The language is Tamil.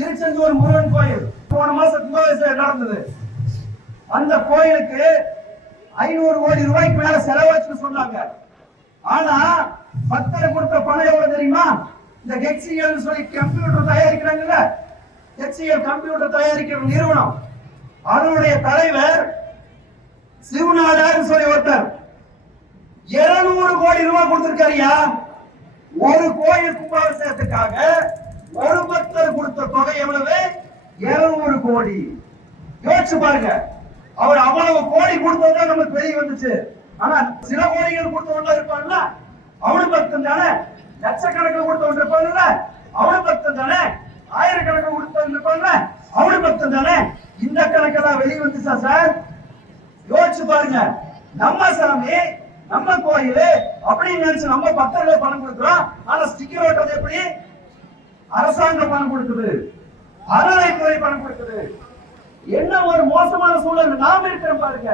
திருச்செந்தூர் முருகன் கோயில். போன மாசம் கும்பாபிஷேகம் நடந்தது. அந்த கோயிலுக்கு ஐநூறு கோடி ரூபாய்க்கு மேல செலவாச்சுன்னு சொன்னாங்க. ஆனா பக்தர் கொடுத்த பணம் எவ்வளவு தெரியுமா? இந்த ஹெச்சிஎல் சொல்லி கம்ப்யூட்டர் தயாரிக்கிறாங்கல்ல? ஹெச்சிஎல் கம்ப்யூட்டர் தயாரிக்கிற நிறுவனம். அதனுடைய தலைவர் சிவநாடார் சொல்லி ஒருத்தர். இருநூறு கோடி ரூபாய் கொடுத்திருக்காருயா ஒரு கோயில் கும்பாபிஷேகத்துக்காக ஒரு பக்தர் கொடுத்த தொகை எவ்வளவு இருநூறு கோடி. யோசிச்சு பாருங்க. அவர் அவ்வளவு கோடி கொடுத்ததுதான் நமக்கு வெளியே வந்துச்சு. ஆனா சில கோடிகள் கொடுத்தவன்லாம் இருப்பாங்கல்ல அவனு பக்தன் தானே? லட்சக்கணக்கில் கொடுத்தவன் இருப்பாங்கல்ல அவனு பக்தன் தானே? ஆயிரக்கணக்கில் கொடுத்தவன் இருப்பாங்கல்ல அவனு பக்தன் தானே? இந்த கணக்கெல்லாம் வெளியே வந்துச்சா சார்? யோசிச்சு பாருங்க. நம்ம சாமி நம்ம கோயில் அப்படின்னு நினைச்சு நம்ம பக்தர்களே பணம் கொடுக்குறோம். ஆனா ஸ்டிக்கர் ஓட்டது எப்படி? அரசாங்கம் பணம் கொடுக்குது. அறநிலைத்துறை பணம் கொடுக்குது என்ன ஒரு மோசமான சூழல்? நாம இருக்கிறோம் பாருங்க.